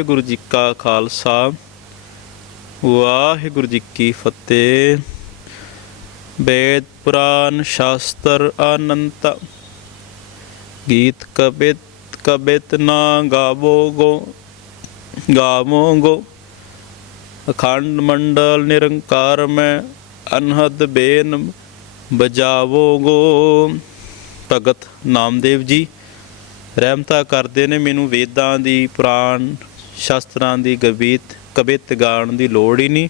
ਵਾਹਿਗੁਰੂ ਜੀ ਕਾ ਖਾਲਸਾ, ਵਾਹਿਗੁਰੂ ਜੀ ਕੀ ਫਤਿਹ। ਵੇਦ ਪੁਰਾਨ ਸ਼ਾਸਤਰ ਅਨੰਤ ਗੀਤ ਕਬਿਤ ਕਬਿਤ ਨਾ ਗਾਵੋ ਗੋ ਅਖੰਡ ਮੰਡਲ ਨਿਰੰਕਾਰ ਮੈਂ ਅਨਹਦ ਬੇਨ ਬਜਾਵੋਗੋ ਭਗਤ ਨਾਮਦੇਵ ਜੀ, ਰਹਿਮਤਾ ਕਰਦੇ ਨੇ ਮੈਨੂੰ ਵੇਦਾਂ ਦੀ ਪੁਰਾਣ ਸ਼ਾਸਤਰਾਂ ਦੀ ਗਵੀਤ, ਕਵਿਤ ਗਾਣ ਦੀ ਲੋੜ ਹੀ ਨਹੀਂ,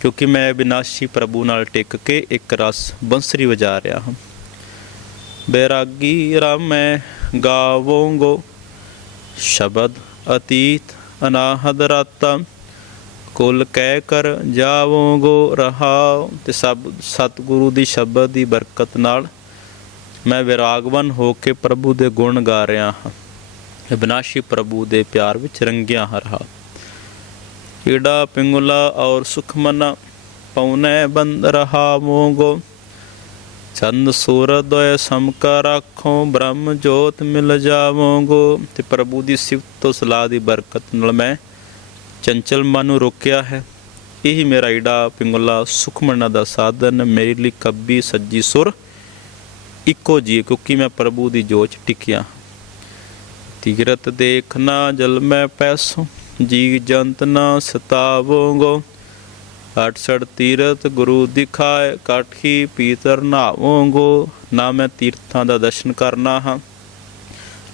ਕਿਉਂਕਿ ਮੈਂ ਵਿਨਾਸ਼ੀ ਪ੍ਰਭੂ ਨਾਲ ਟਿਕ ਕੇ ਇੱਕ ਰਸ ਬੰਸਰੀ ਵਜਾ ਰਿਹਾ ਹਾਂ। ਬੈਰਾਗੀ ਰਾਮੈ ਗਾਵੋਂਗੋ, ਸ਼ਬਦ ਅਤੀਤ ਅਨਾਹਦ ਰਾਤਾ, ਕੁਲ ਕਹਿ ਕਰ ਜਾਵੋਂਗੋ ਰਹਾਉ, ਤੇ ਸਭ ਸਤਿਗੁਰੂ ਦੀ ਸ਼ਬਦ ਦੀ ਬਰਕਤ ਨਾਲ ਮੈਂ ਵਿਰਾਗਵਨ ਹੋ ਕੇ ਪ੍ਰਭੂ ਦੇ ਗੁਣ ਗਾ ਰਿਹਾ ਹਾਂ। ਵਿਨਾਸ਼ੀ ਪ੍ਰਭੂ ਦੇ ਪਿਆਰ ਵਿੱਚ ਰੰਗਿਆ ਹਰਾ ਈੜਾ ਪਿੰਗੁਲਾ ਔਰ ਸੁਖਮਨਾ ਪਉਨੈ ਬੰਦ ਰਹਾ ਮੋਗੋ। ਚੰਦ ਸੂਰਦਯ ਸਮਕਾ ਰਾਖੋ, ਬ੍ਰਹਮ ਜੋਤ ਮਿਲ ਜਾਵੋਗੋ ਤੇ ਪ੍ਰਭੂ ਦੀ ਸਿਫਤ ਤੋਂ ਸਲਾਹ ਦੀ ਬਰਕਤ ਨਾਲ ਮੈਂ ਚੰਚਲ ਮਨ ਨੂੰ ਰੋਕਿਆ ਹੈ। ਇਹੀ ਮੇਰਾ ਈੜਾ ਪਿੰਗੁਲਾ ਸੁਖਮਨਾ ਦਾ ਸਾਧਨ, ਮੇਰੇ ਲਈ ਕੱਬੀ ਸੱਜੀ ਸੁਰ। ਇੱਕੋ ਜੀ ਕਿਉਂਕਿ ਮੈਂ ਪ੍ਰਭੂ ਦੀ ਜੋਤ ਟਿਕਿਆ ਤੀਰਤ ਦੇਖਣਾ ਜਲ ਮੈਂ ਪੈਸੋ ਜੀ ਜੰਤ ਨਾ ਸਤਾਵੋਗੋ। ਅਠਸੜ ਤੀਰਤ ਗੁਰੂ ਦਿਖਾਏ ਕਾਠੀ ਪੀਤਰ ਨਾਵੋਗੋ। ਨਾ ਮੈਂ ਤੀਰਥਾਂ ਦਾ ਦਰਸ਼ਨ ਕਰਨਾ ਹਾਂ,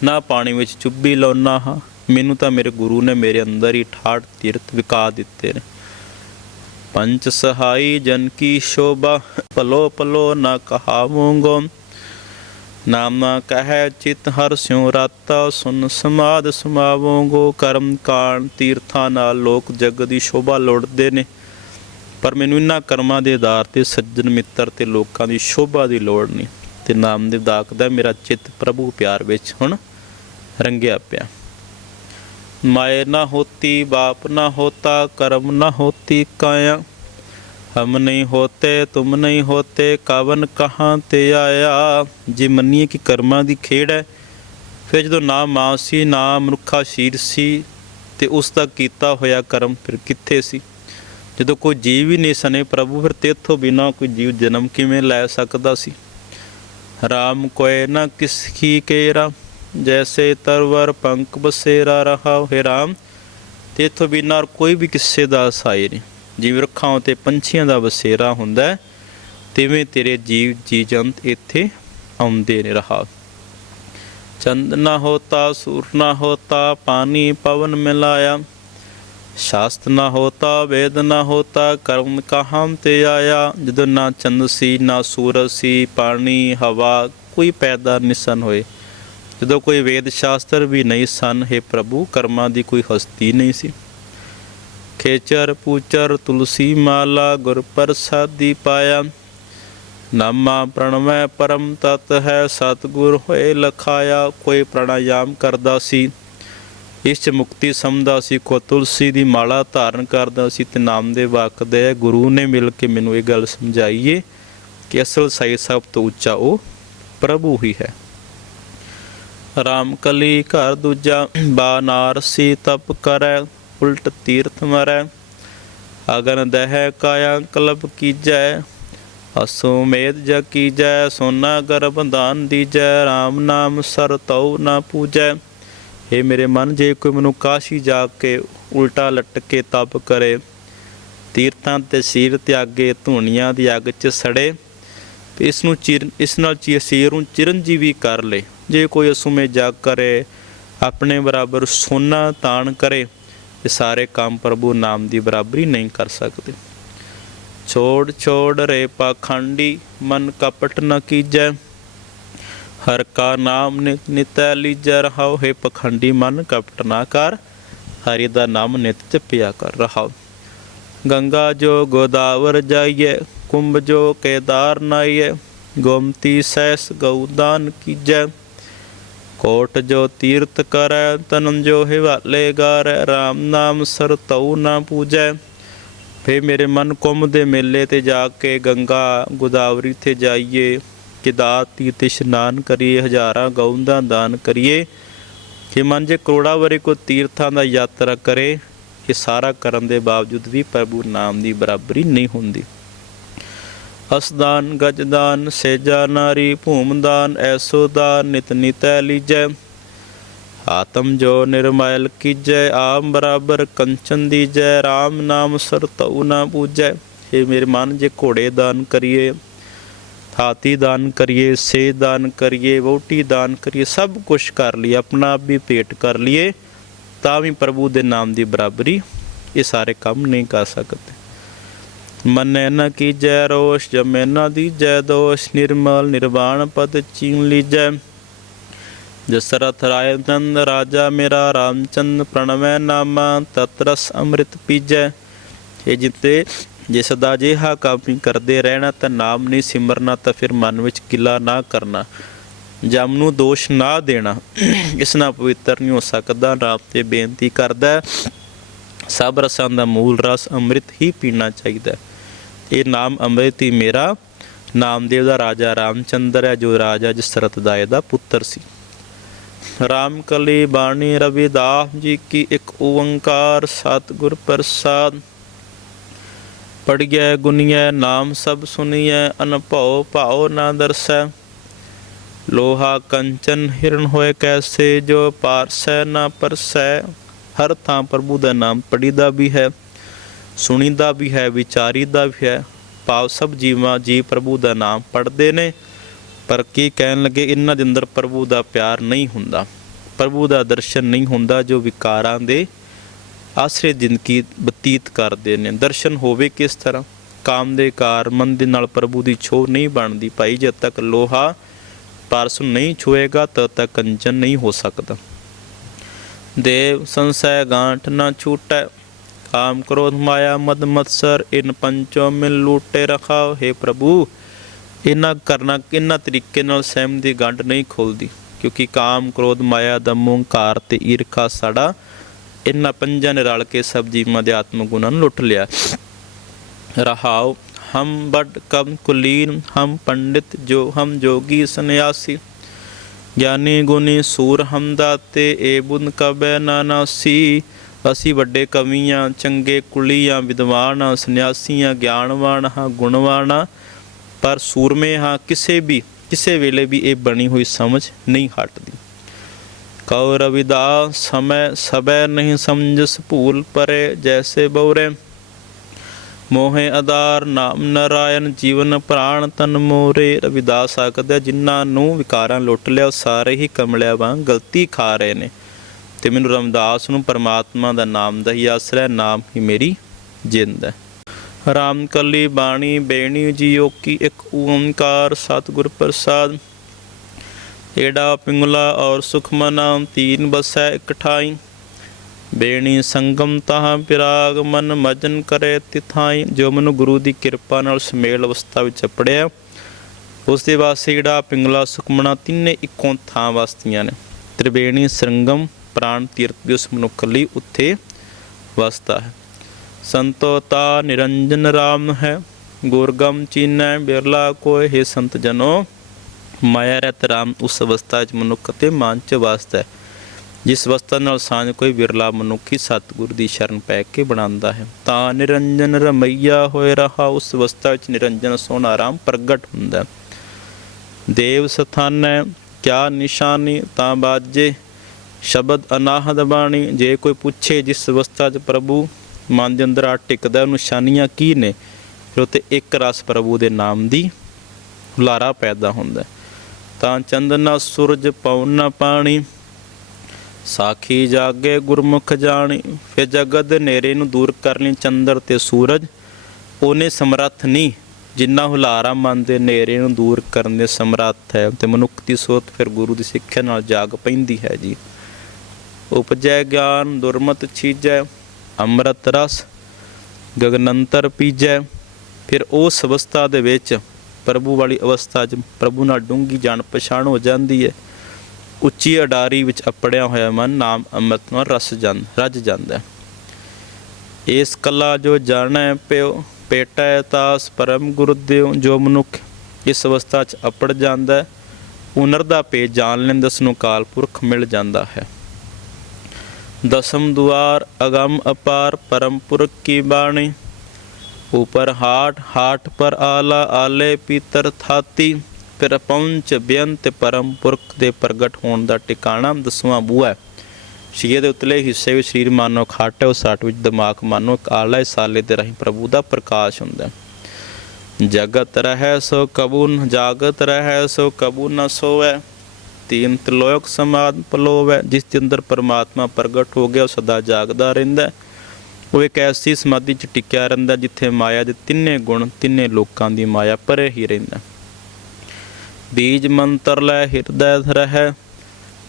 ਨਾ ਪਾਣੀ ਵਿੱਚ ਚੁੱਭੀ ਲਾਉਣਾ ਹਾਂ। ਮੈਨੂੰ ਤਾਂ ਮੇਰੇ ਗੁਰੂ ਨੇ ਮੇਰੇ ਅੰਦਰ ਹੀ ਠਾਠ ਤੀਰਥ ਵਿਕਾ ਦਿੱਤੇ ਨੇ। ਪੰਚ ਸਹਾਈ ਜਨ ਕੀ ਸ਼ੋਭਾ ਪਲੋ ਪਲੋ ਨਾ ਕਹਾਵੋਗੋ। ਨਾਮ ਕਹੈ ਚਿਤ ਹਰ ਸਿਉ ਰਾਤਾ, ਸੁਨ ਸਮਾਦ ਸਮਾਵੋਗੋ ਕਰਮ ਕਾਣ, ਤੀਰਥਾਂ ਨਾਲ ਲੋਕ ਜਗ ਦੀ ਸ਼ੋਭਾ ਲੋੜਦੇ ਨੇ। ਪਰ ਮੈਨੂੰ ਇਨ੍ਹਾਂ ਕਰਮਾਂ ਦੇ ਆਧਾਰ ਤੇ ਸੱਜਣ ਮਿੱਤਰ ਤੇ ਲੋਕਾਂ ਦੀ ਸ਼ੋਭਾ ਦੀ ਲੋੜ ਨਹੀਂ। ਤੇ ਨਾਮ ਦੇ ਦਾਕਦਾ ਮੇਰਾ ਚਿੱਤ ਪ੍ਰਭੂ ਪਿਆਰ ਵਿੱਚ ਹੁਣ ਰੰਗਿਆ ਪਿਆ। ਮਾਇ ਨਾ ਹੋਤੀ, ਬਾਪ ਨਾ ਹੋਤਾ, ਕਰਮ ਨਾ ਹੋਤੀ ਕਾਇਆ ਹਮ ਨਹੀਂ ਹੋਤੇ, ਤੁਮ ਨਹੀਂ ਹੋਤੇ, ਕਵਨ ਕਹਾਂ ਤੇ ਆਇਆ? ਜੇ ਮੰਨੀਏ ਕਿ ਕਰਮਾਂ ਦੀ ਖੇਡ ਹੈ, ਫਿਰ ਜਦੋਂ ਨਾ ਮਾਂ ਸੀ ਨਾ ਮਨੁੱਖਾ ਸ਼ੀਰ ਸੀ ਤੇ ਉਸ ਦਾ ਕੀਤਾ ਹੋਇਆ ਕਰਮ ਫਿਰ ਕਿੱਥੇ ਸੀ? ਜਦੋਂ ਕੋਈ ਜੀਵ ਹੀ ਨਹੀਂ ਸਨੇ ਪ੍ਰਭੂ, ਫਿਰ ਤੇਥੋਂ ਬਿਨਾ ਕੋਈ ਜੀਵ ਜਨਮ ਕਿਵੇਂ ਲੈ ਸਕਦਾ ਸੀ? ਰਾਮ ਕੋਏ ਨਾ ਕਿਸ ਕੀ ਕੇਰਾ, ਜੈਸੇ ਤਰਵਰ ਪੰਕ ਬਸੇਰਾ ਰਹਾ। ਹੈ ਰਾਮ ਤੇਥੋਂ ਬਿਨਾ ਹੋਰ ਕੋਈ ਵੀ ਕਿਸੇ ਦਾ ਸਾਈ ਨਹੀਂ। ਜਿਵੇਂ ਰੱਖਾਂ ਤੇ ਪੰਛੀਆਂ ਦਾ ਵਸੇਰਾ ਹੁੰਦਾ ਹੈ, ਤਿਵੇਂ ਤੇਰੇ ਜੀਵ ਜੀ ਜੰਤ ਇੱਥੇ ਆਉਂਦੇ ਨੇ ਰਹਾ ਚੰਦ ਨਾ ਹੋਤਾ ਸੂਰ ਨਾ ਹੋਤਾ ਪਾਣੀ ਪਵਨ ਮਿਲਾਇਆ। ਸ਼ਾਸਤ ਨਾ ਹੋਤਾ ਵੇਦ ਨਾ ਹੋਤਾ ਕਰਮ ਕਹਾਂ ਤੇ ਆਇਆ। ਜਦੋਂ ਨਾ ਚੰਦ ਸੀ ਨਾ ਸੂਰਜ ਸੀ ਪਾਣੀ ਹਵਾ ਕੋਈ ਪੈਦਾ ਨਿਸਨ ਹੋਏ। ਜਦੋਂ ਕੋਈ ਵੇਦ ਸ਼ਾਸਤਰ ਵੀ ਨਹੀਂ ਸਨ ਹੈ ਪ੍ਰਭੂ ਕਰਮਾਂ ਦੀ ਕੋਈ ਹਸਤੀ ਨਹੀਂ ਸੀ। ਖੇਚਰ, ਪੂਚਰ, ਤੁਲਸੀ ਮਾਲਾ, ਗੁਰ ਪ੍ਰਸਾਦੀ ਪਾਇਆ। ਨਾਮਾ ਪ੍ਰਣਵੈ ਪਰਮ ਤਤ ਹੈ, ਸਤਗੁਰ ਹੋਏ ਲਖਾਇਆ, ਕੋਈ ਪ੍ਰਾਣਾਯਾਮ ਕਰਦਾ ਸੀ। ਇਸ ਚ ਮੁਕਤੀ ਸਮਝਦਾ ਸੀ, ਕੋ ਤੁਲਸੀ ਦੀ ਮਾਲਾ ਧਾਰਨ ਕਰਦਾ ਸੀ ਤੇ ਨਾਮ ਦੇ ਵਕਦੇ ਗੁਰੂ ਨੇ ਮਿਲ ਕੇ ਮੈਨੂੰ ਇਹ ਗੱਲ ਸਮਝਾਈਏ ਕਿ ਅਸਲ ਸਹੀ ਸਭ ਤੋਂ ਉੱਚਾ ਉਹ ਪ੍ਰਭੂ ਹੀ ਹੈ। ਰਾਮ ਕਲੀ ਘਰ ਦੂਜਾ ਬਾਨਾਰਸੀ ਤਪ ਕਰੈ ਉਲਟ ਤੀਰਥ ਮਰੈ, ਅਗਨ ਦਹਿ ਕਾਇਆ ਕਲਪ ਕੀਜੈ ਅਸੋ ਮੇਦ ਜ ਕੀਜੈ, ਸੋਨਾ ਗਰਭ ਦੀਜੈ RAM ਨਾਮ ਸਰ ਤਉ ਨਾ ਪੂਜੈ। हे ਮੇਰੇ ਮਨ, ਜੇ ਕੋਈ ਮਨੁ ਕਾਸ਼ੀ ਜਾ ਕੇ ਉਲਟਾ ਲਟਕੇ ਤਪ ਕਰੇ, ਤੀਰਥਾਂ ਤੇ ਸੀਰ ਤਿਆਗੇ, ਧੂਣੀਆਂ ਦੀ ਅੱਗ 'ਚ ਸੜੇ, ਤੇ ਇਸ ਨੂੰ ਚਿਰ, ਇਸ ਨਾਲ ਚੀ ਸੀਰ ਨੂੰ ਚਿਰੰਜੀਵੀ ਕਰ ਲੇ। ਜੇ ਕੋਈ ਅਸੂਮੇ ਜਾਗ ਕਰੇ, ਆਪਣੇ ਬਰਾਬਰ ਸੋਨਾ ਤਾਣ ਕਰੇ ਇਹ ਸਾਰੇ ਕੰਮ ਪ੍ਰਭੂ ਨਾਮ ਦੀ ਬਰਾਬਰੀ ਨਹੀਂ ਕਰ ਸਕਦੇ। ਛੋੜ ਛੋੜ ਰੇ ਪਾਖੰਡੀ ਮਨ ਕਪਟ ਨ ਕੀਜੈ। ਹਰ ਕਾ ਨਾਮ ਨਿਤੈ ਲੀਜੈ ਰਹਾਉ, ਹੈ ਪਖੰਡੀ ਮਨ ਕਪਟ ਨਾ ਕਰ। ਹਰੀ ਦਾ ਨਾਮ ਨਿਤ ਜਪਿਆ ਕਰ ਰਹਾਉ। ਗੰਗਾ ਜੋ ਗੋਦਾਵਰ ਜਾਈਏ ਕੁੰਭ ਜੋ ਕੇਦਾਰ ਨਾਈਏ ਗੋਮਤੀ ਸੈਸ ਗਉਦਾਨ ਕੀਜੈ। ਕੋਟ ਜੋ ਤੀਰਥ ਕਰੈ ਤਨੰ ਜੋ ਹਿਵਾਲੇ ਗਾਰੈ RAM ਨਾਮ ਸਰ ਤਉ ਨਾ ਪੂਜੈ। ਫੇ ਮੇਰੇ ਮਨ ਕੁੰਭ ਦੇ ਮੇਲੇ ਤੇ ਜਾ ਕੇ ਗੰਗਾ ਗੋਦਾਵਰੀ ਤੇ ਜਾਈਏ। ਕਿਦਾਰ ਤੀਰਥ ਇਸ਼ਨਾਨ ਕਰੀਏ, ਹਜ਼ਾਰਾਂ ਗਊ ਦਾਨ ਕਰੀਏ। ਕਿ ਮਨ ਜੇ ਕਰੋੜਾ ਵਾਰੀ ਕੋ ਤੀਰਥਾਂ ਦਾ ਯਾਤਰਾ ਕਰੇ, ਇਹ ਸਾਰਾ ਕਰਨ ਦੇ ਬਾਵਜੂਦ ਵੀ ਪ੍ਰਭੂ ਨਾਮ ਦੀ ਬਰਾਬਰੀ ਨਹੀਂ ਹੁੰਦੀ। ਅਸਦਾਨ, ਗਜਦਾਨ, ਸੇਜਾ, ਨਾਰੀ, ਭੂਮਦਾਨ, ਐਸੋ ਦਾਨ, ਨਿਤ ਨਿਤੈ ਲੀਜੈ। ਆਤਮ ਜੋ ਨਿਰਮੈਲ ਕੀਜੈ, ਆਮ ਬਰਾਬਰ ਕੰਚਨ ਦੀਜੈ RAM ਨਾਮ ਸਰਤਉ ਨਾ ਪੂਜੈ। ਇਹ ਮੇਰੇ ਮਨ, ਜੇ ਘੋੜੇ ਦਾਨ ਕਰੀਏ ਹਾਥੀ ਦਾਨ ਕਰੀਏ, ਸੇ ਦਾਨ ਕਰੀਏ ਵੋਟੀ ਦਾਨ ਕਰੀਏ, ਸਭ ਕੁਝ ਕਰ ਲਈਏ, ਆਪਣਾ ਆਪ ਵੀ ਭੇਟ ਕਰ ਲਈਏ, ਤਾਂ ਵੀ ਪ੍ਰਭੂ ਦੇ ਨਾਮ ਦੀ ਬਰਾਬਰੀ ਇਹ ਸਾਰੇ ਕੰਮ ਨਹੀਂ ਕਰ ਸਕਦੇ। ਮਨੈ ਨ ਕੀਜੈ ਰੋਸ਼, ਜਮੈ ਨ ਦੀਜੈ ਦੋਸ਼, ਨਿਰਮਲ ਨਿਰਵਾਣ ਪਦ ਚੀਨ ਲੀਜੈ। ਜਸਰਥ ਰਾਇ ਰਾਜਾ ਮੇਰਾ ਰਾਮਚੰਦ ਪ੍ਰਣਵੈ ਨਾਮਾ, ਤਤਰਸ ਅੰਮ੍ਰਿਤ ਪੀਜੈ। ਇਹ ਜਿੱਤੇ, ਜੇ ਸਦਾ ਜਿਹਾ ਕੰਮ ਕਰਦੇ ਰਹਿਣਾ, ਤਾਂ ਨਾਮ ਨਹੀਂ ਸਿਮਰਨਾ, ਤਾਂ ਫਿਰ ਮਨ ਵਿੱਚ ਗਿਲਾ ਨਾ ਕਰਨਾ। ਜਮ ਨੂੰ ਦੋਸ਼ ਨਾ ਦੇਣਾ, ਇਸ ਨਾਲ ਪਵਿੱਤਰ ਨਹੀਂ ਹੋ ਸਕਦਾ, ਰਾਮ ਤੇ ਬੇਨਤੀ ਕਰਦਾ ਸਭ ਰਸਾਂ ਦਾ ਮੂਲ ਰਸ ਅੰਮ੍ਰਿਤ ਹੀ ਪੀਣਾ ਚਾਹੀਦਾ ਹੈ। ਇਹ ਨਾਮ ਅੰਮ੍ਰਿਤ ਹੀ ਮੇਰਾ। ਨਾਮਦੇਵ ਦਾ ਰਾਜਾ ਰਾਮਚੰਦਰ ਹੈ, ਜੋ ਰਾਜਾ ਜਸਰਤ ਦਾ ਪੁੱਤਰ ਸੀ। ਰਾਮ ਕਲੀ ਬਾਣੀ ਰਵਿਦਾਸ ਜੀ ਕੀ ਇੱਕ ਓੰਕਾਰ ਸਤਿਗੁਰ ਪ੍ਰਸਾਦ। ਪੜਿਐ ਗੁਨੀਐ, ਨਾਮ ਸਭ ਸੁਣੀਐ ਅਨਭਉ ਭਾਉ ਨਾ ਦਰਸੈ। ਲੋਹਾ ਕੰਚਨ ਹਿਰਨ ਹੋਏ ਕੈਸੇ, ਜੋ ਪਾਰਸੈ ਨਾ ਪਰਸੈ। ਹਰ ਥਾਂ ਪ੍ਰਭੂ ਦਾ ਨਾਮ ਪੜੀਦਾ ਵੀ ਹੈ। ਸੁਣੀਦਾ ਵੀ ਹੈ, ਵਿਚਾਰੀਦਾ ਵੀ ਹੈ। ਭਾਵ ਸਭ ਜੀਵਾਂ ਜੀ ਪ੍ਰਭੂ ਦਾ ਨਾਮ ਪੜਦੇ ਨੇ, ਪਰ ਕੀ ਕਹਿਣ ਲੱਗੇ, ਇਹਨਾਂ ਦੇ ਅੰਦਰ ਪ੍ਰਭੂ ਦਾ ਪਿਆਰ ਨਹੀਂ ਹੁੰਦਾ। ਪ੍ਰਭੂ ਦਾ ਦਰਸ਼ਨ ਨਹੀਂ ਹੁੰਦਾ ਜੋ ਵਿਕਾਰਾਂ ਦੇ ਆਸਰੇ ਜ਼ਿੰਦਗੀ ਬਤੀਤ ਕਰਦੇ ਨੇ। ਦਰਸ਼ਨ ਹੋਵੇ ਕਿਸ ਤਰ੍ਹਾਂ? ਕਾਮ ਦੇ ਕਾਰ ਮਨ ਦੇ ਨਾਲ ਪ੍ਰਭੂ ਦੀ ਛੋਹ ਨਹੀਂ ਬਣਦੀ ਭਾਈ, ਜਦ ਤੱਕ ਲੋਹਾ ਪਾਰਸ ਨਹੀਂ ਛੂਏਗਾ, ਤਦ ਤੱਕ ਕੰਚਨ ਨਹੀਂ ਹੋ ਸਕਦਾ। ਦੇਵ ਸੰਸੈ ਗਾਂਠ ਨਾ ਛੂਟੈ ਕਾਮ ਕ੍ਰੋਧ ਮਾਇਆ ਮਦ ਮਤਸਰ ਇਨ ਪੰਚੋ ਮਿਲ ਲੂਟੇ ਰਖਾਓ हे ਪ੍ਰਭੂ ਇਹਨਾਂ ਕਰਨਾ ਕਿੰਨਾ ਤਰੀਕੇ ਨਾਲ ਸਹਿਮ ਦੀ ਗੰਢ ਨਹੀਂ ਖੋਲਦੀ ਕਿਉਂਕਿ ਕਾਮ ਕ੍ਰੋਧ ਮਾਇਆ ਦਮ ਹੰਕਾਰ ਤੇ ਈਰਖਾ ਸਾੜਾ ਇਹਨਾਂ ਪੰਜਾਂ ਨੇ ਰਲ ਕੇ ਸਭ ਜੀਵਾਂ ਦੇ ਆਤਮ ਗੁਣਾਂ ਨੂੰ ਲੁੱਟ ਲਿਆ ਰਹਾਓ ਹਮ ਬੜ ਕਮ ਕੁਲੀਨ ਹਮ ਪੰਡਿਤ ਜੋ ਹਮ ਜੋਗੀ ਸੰਨਿਆਸੀ ਗਿਆਨੀ ਗੁਣੀ ਸੂਰ ਹਮ ਦਾਤੇ ਏ ਬੁਨ ਕਬੈ ਨਾਨਾਸੀ ਅਸੀਂ ਵੱਡੇ ਕਵੀ ਕਵੀਆਂ ਚੰਗੇ ਕੁਲੀ ਆ ਵਿਦਵਾਨ ਹਾਂ, ਆ ਗਿਆਨਵਾਨ ਹਾਂ ਗੁਣਵਾਨ ਆ ਪਰ ਸੂਰਮੇ ਹਾਂ ਕਿਸੇ ਵੀ ਕਿਸੇ ਵੇਲੇ ਵੀ ਇਹ ਬਣੀ ਹੋਈ ਸਮਝ ਨਹੀਂ ਹਟਦੀ। ਕਉ ਰਵਿਦਾਸ ਸਮੈ ਸਬੈ ਨਹੀਂ ਸਮਝਸ ਭੂਲ ਪਰੇ ਜੈਸੇ ਬਉਰੇ ਮੋਹੇ ਆਧਾਰ ਨਾਮ ਨਰਾਇਣ ਜੀਵਨ ਪ੍ਰਾਣ ਤਨ ਮੋਰੇ। ਰਵਿਦਾਸ ਆਖਦਾ ਜਿਨ੍ਹਾਂ ਨੂੰ ਵਿਕਾਰਾਂ ਲੁੱਟ ਲਿਆ ਉਹ ਸਾਰੇ ਹੀ ਕਮਲਿਆ ਵਾਂਗ ਗਲਤੀ ਖਾ ਰਹੇ ਨੇ। ਤੇ ਮੈਨੂੰ ਰਮਦਾਸ ਨੂੰ ਪਰਮਾਤਮਾ ਦਾ ਨਾਮ ਦਾ ਹੀ ਆਸਰਾ ਹੈ, ਨਾਮ ਹੀ ਮੇਰੀ ਜਿੰਦ ਹੈ। ਰਾਮ ਕੱਲੀ ਬਾਣੀ ਬੇਣੀ ਜੀਓ ਕੀ ਇੱਕ ਓੰਕਾਰ ਸਤਿਗੁਰ ਪ੍ਰਸਾਦ। ਏੜਾ ਪਿੰਗਲਾ ਔਰ ਸੁਖਮਨਾ ਤੀਨ ਬਸੈ ਇਕਠਾਈ ਬੇਣੀ ਸੰਗਮ ਤਹਾਂ ਪਿਰਾਗ ਮਨ ਮਜਨ ਕਰੇ ਤਿਥਾਈ। ਜੋ ਮਨੁ ਗੁਰੂ ਦੀ ਕਿਰਪਾ ਨਾਲ ਸਮੇਲ ਅਵਸਥਾ ਵਿੱਚ ਪੜਿਆ ਉਸ ਦੇ ਵਾਸਤੇ ਜਿਹੜਾ ਪਿੰਗਲਾ ਸੁਖਮਣਾ ਤਿੰਨੇ ਇੱਕੋ ਥਾਂ ਵਸਤੀਆਂ ਨੇ। ਤ੍ਰਿਵੇਣੀ ਸੰਗਮ ਪ੍ਰਾਣ ਤੀਰਥ ਵੀ ਉਸ ਮਨੁੱਖ ਲਈ ਉੱਥੇ ਵਸਦਾ ਹੈ। ਸੰਤੋਤਾ ਨਿਰੰਜਨ ਰਾਮ ਹੈ, ਗੁਰਗਮ ਚੀਨੈ, ਬਿਰਲਾ ਕੋਇ, ਹੈ ਸੰਤ ਜਨੋ। ਮਾਇਆ ਰਹਿਤ ਰਾਮ ਉਸ ਅਵਸਥਾ ਵਿੱਚ ਮਨੁੱਖ ਤੇ ਮਨ ਚ ਵਸਦਾ ਹੈ। ਜਿਸ ਅਵਸਥਾ ਨਾਲ ਸਾਂਝ ਕੋਈ ਵਿਰਲਾ ਮਨੁੱਖੀ ਸਤਿਗੁਰ ਦੀ ਸ਼ਰਨ ਪੈ ਕੇ ਬਣਾਉਂਦਾ ਹੈ। ਤਾਂ ਨਿਰੰਜਨ ਰਮਈਆ ਹੋਏ ਰਹਾ, ਉਸ ਅਵਸਥਾ ਵਿੱਚ ਨਿਰੰਜਨ ਸੋਹਣਾ ਰਾਮ ਪ੍ਰਗਟ ਹੁੰਦਾ ਹੈ। ਦੇਵ ਸਥਾਨੈ, ਕਿਆ ਨਿਸ਼ਾਨੀ, ਤਾਂ ਬਾਜੇ ਸ਼ਬਦ ਅਨਾਹਦ ਬਾਣੀ, ਜੇ ਕੋਈ ਪੁੱਛੇ ਜਿਸ ਅਵਸਥਾ 'ਚ ਪ੍ਰਭੂ, ਮਨ ਦੇ ਅੰਦਰ ਆ ਟਿਕਦਾ ਉਹ ਨਿਸ਼ਾਨੀਆਂ ਕੀ ਨੇ? ਫਿਰ ਉਤੇ ਇੱਕ ਰਸ ਪ੍ਰਭੂ ਦੇ ਨਾਮ ਦੀ ਹੁਲਾਰਾ ਪੈਦਾ ਹੁੰਦਾ ਹੈ। ਤਾਂ ਚੰਦਨਾ ਸੂਰਜ ਪਉਨ ਪਾਣੀ, ਸਾਖੀ ਜਾਗੇ ਗੁਰਮੁਖ ਜਾਣੀ, ਫਿਰ ਜਗਤ ਦੇ ਨੇਰੇ ਨੂੰ ਦੂਰ ਕਰਨ ਲਈ ਚੰਦਰ ਤੇ ਸੂਰਜ, ਉਹਨੇ ਸਮਰੱਥ ਨਹੀਂ, ਜਿੰਨਾ ਹੁਲਾਰਾ ਮਨ ਦੇ ਨੇਰੇ ਨੂੰ ਦੂਰ ਕਰਨ ਦੇ ਸਮਰੱਥ ਹੈ। ਤੇ ਮਨੁੱਖ ਦੀ ਸੋਚ ਫਿਰ ਗੁਰੂ ਦੀ ਸਿੱਖਿਆ ਨਾਲ ਜਾਗ ਪੈਂਦੀ ਹੈ ਜੀ। ਉਪਜੈ ਗਿਆਨ ਦੁਰਮਤ ਛੀਜੈ, ਅੰਮ੍ਰਿਤ ਰਸ ਗਗਨੰਤਰ ਪੀਜੈ। ਫਿਰ ਉਸ ਅਵਸਥਾ ਦੇ ਵਿੱਚ ਪ੍ਰਭੂ ਵਾਲੀ ਅਵਸਥਾ 'ਚ ਪ੍ਰਭੂ ਨਾਲ ਡੂੰਗੀ ਜਾਣ ਪਛਾਣ ਹੋ ਜਾਂਦੀ ਹੈ। ਉੱਚੀ ਅਡਾਰੀ ਵਿੱਚ ਅਪੜਿਆ ਹੋਇਆ ਮਨ ਨਾਮ ਅੰਮ੍ਰਿਤ ਨਾਲ ਰਸ ਜਨ ਰਜ ਜਾਂਦਾ ਇਸ ਕਲਾ ਜੋ ਜਾਣੈ ਪਿਓ, ਪੇਟੈ ਤਾਸ ਪਰਮ ਗੁਰਦੇਵ ਜੋ ਮਨੁੱਖ ਇਸ ਅਵਸਥਾ 'ਚ ਅਪੜ ਜਾਂਦਾ ਹੈ। ਉਨਰ ਦਾ ਪੇ ਜਾਣ ਲੈਂਦਾ ਉਸ ਨੂੰ ਕਾਲ ਪੁਰਖ ਮਿਲ ਜਾਂਦਾ ਹੈ। दसम द्वार अगम अपार परम पुरख की बाणी ऊपर हाट हाट पर आला आले ਪੀਤਰ ਥਾਤੀ ਫਿਰ ਪਹੁੰਚ ਬੇਅੰਤ ਪਰਮ ਪੁਰਖ ਦੇ ਪ੍ਰਗਟ ਹੋਣ ਦਾ ਟਿਕਾਣਾ ਦਸਵਾਂ ਬੂਹਾ ਹੈ ਸ਼ੀਏ ਦੇ ਉਤਲੇ ਹਿੱਸੇ ਵਿੱਚ ਸਰੀਰ ਮਾਨੋ ਖਾਟ ਹੈ ਉਸ ਸਾਟ ਵਿੱਚ ਦਿਮਾਗ ਮਾਨੋ ਇੱਕ ਆਲਾ ਹੈ, ਸਾਲੇ ਦੇ ਰਾਹੀਂ ਪ੍ਰਭੂ ਦਾ ਪ੍ਰਕਾਸ਼ ਹੁੰਦਾ ਹੈ ਜਗਤ ਰਹੈ ਸੋ ਕਬੂ ਨ ਜਾਗਤ ਰਹੈ ਸੋ ਕਬੂ ਨ ਸੋਵੈ ਤੀਨ ਤ੍ਰਿਲੋਕ ਸਮਾਦ ਪਲੋਵੈ, ਜਿਸ ਦੇ ਅੰਦਰ ਪਰਮਾਤਮਾ ਪ੍ਰਗਟ ਹੋ ਗਿਆ, ਉਹ ਸਦਾ ਜਾਗਦਾ ਰਹਿੰਦਾ ਉਹ ਇੱਕ ਐਸੀ ਸਮਾਧੀ ਚ ਟਿਕਿਆ ਰਹਿੰਦਾ, ਜਿੱਥੇ ਮਾਇਆ ਦੇ ਤਿੰਨੇ ਗੁਣ, ਤਿੰਨੇ ਲੋਕਾਂ ਦੀ ਮਾਇਆ ਪਰੇ ਹੀ ਰਹਿੰਦਾ। ਬੀਜ ਮੰਤਰ ਲੈ ਹਿਰਦੈ ਰਹਿ,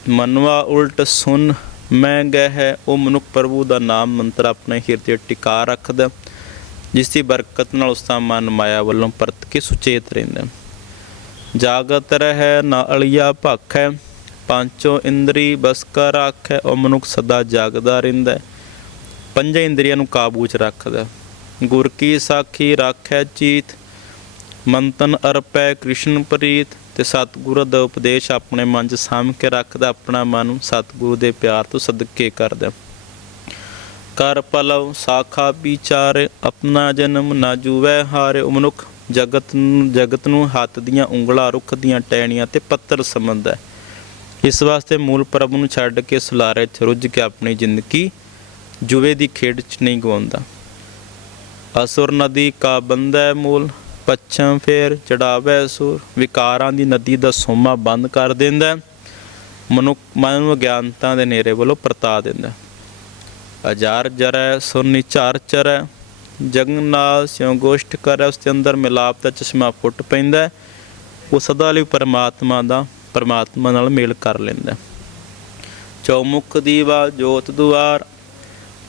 ਮਨਵਾ ਉਲਟ ਸੁਨ ਮੈਂ ਗਹਿ ਹੈ ਉਹ ਮਨੁੱਖ ਪ੍ਰਭੂ ਦਾ ਨਾਮ ਮੰਤਰ ਆਪਣੇ ਹਿਰਦੇ ਟਿਕਾ ਰੱਖਦਾ, ਜਿਸ ਦੀ ਬਰਕਤ ਨਾਲ ਉਸ ਦਾ ਮਨ ਮਾਇਆ ਵੱਲੋਂ ਪਰਤ ਕੇ ਸੁਚੇਤ ਰਹਿੰਦਾ। ਜਾਗਤ ਰਹਿ, ਨਾ ਅਲੀਆ ਭਖੈ। ਪੰਚੋ ਇੰਦਰੀ ਬਸ ਕਰ ਰਾਖੈ, ਉਹ ਮਨੁੱਖ ਸਦਾ ਜਾਗਦਾ ਰਹਿੰਦਾ ਹੈ। ਇੰਦਰੀਆਂ ਨੂੰ ਕਾਬੂ 'ਚ ਰੱਖਦਾ ਗੁਰ ਕੀ ਸਾਖੀ ਰਾਖੈ ਚੀਤ, ਮੰਤਨ ਅਰਪੈ ਕ੍ਰਿਸ਼ਨ ਪ੍ਰੀਤ। ਤੇ ਸਤਿਗੁਰ ਦਾ ਉਪਦੇਸ਼ ਆਪਣੇ ਮਨ 'ਚ ਸਾਂਭ ਕੇ ਰੱਖਦਾ, ਆਪਣਾ ਮਨ ਸਤਿਗੁਰੂ ਦੇ ਪਿਆਰ ਤੋਂ ਸਦਕੇ ਕਰਦਾ ਕਰ ਪਲਵ, ਸਾਖਾ ਵਿਚਾਰ, ਆਪਣਾ ਜਨਮ ਨਾ ਜੂਵੈ ਹਾਰੇ ਮਨੁੱਖ। ਜਗਤ ਨੂੰ ਜਗਤ ਨੂੰ ਹੱਥ ਦੀਆਂ ਉਂਗਲਾਂ, ਰੁੱਖ ਦੀਆਂ ਟਹਿਣੀਆਂ ਤੇ ਪੱਤਰ ਸਮਝਦਾ ਹੈ। ਇਸ ਵਾਸਤੇ ਮੂਲ ਪ੍ਰਭ ਨੂੰ ਛੱਡ ਕੇ ਸੁਲਾਰੇ 'ਚ ਰੁੱਝ ਕੇ ਆਪਣੀ ਜ਼ਿੰਦਗੀ ਜੁਵੇ ਦੀ ਖੇਡ 'ਚ ਨਹੀਂ ਗਵਾਉਂਦਾ ਅਸੁਰ ਨਦੀ ਕਾ ਬੰਦਾ ਮੂਲ, ਪੱਛਮ ਫੇਰ ਚੜਾਵੇ ਸੁਰ ਵਿਕਾਰਾਂ ਦੀ ਨਦੀ ਦਾ ਸੋਮਾ ਬੰਦ ਕਰ ਦਿੰਦਾ ਮਨੁੱਖ ਮਨ ਨੂੰ ਗਿਆਨਤਾ ਦੇ ਨੇਰੇ ਵੱਲੋਂ ਪਰਤਾ ਦਿੰਦਾ ਹੈ। ਅਜਾਰ ਜਰੈ ਸੁਰਨੀ ਝਾਰ ਚਰੈ ਜਗਨ ਨਾਲ ਸਿਉ ਗੋਸ਼ਟ ਉਸ ਦੇ ਅੰਦਰ ਮਿਲਾਪ ਦਾ ਚਸ਼ਮਾ ਫੁੱਟ ਪੈਂਦਾ ਹੈ। ਉਹ ਸਦਾ ਲਈ ਪਰਮਾਤਮਾ ਦਾ ਪਰਮਾਤਮਾ ਨਾਲ ਮੇਲ ਕਰ ਲੈਂਦਾ ਚੌਮੁਖ ਦੀਵਾ ਜੋਤ ਦੁਆਰ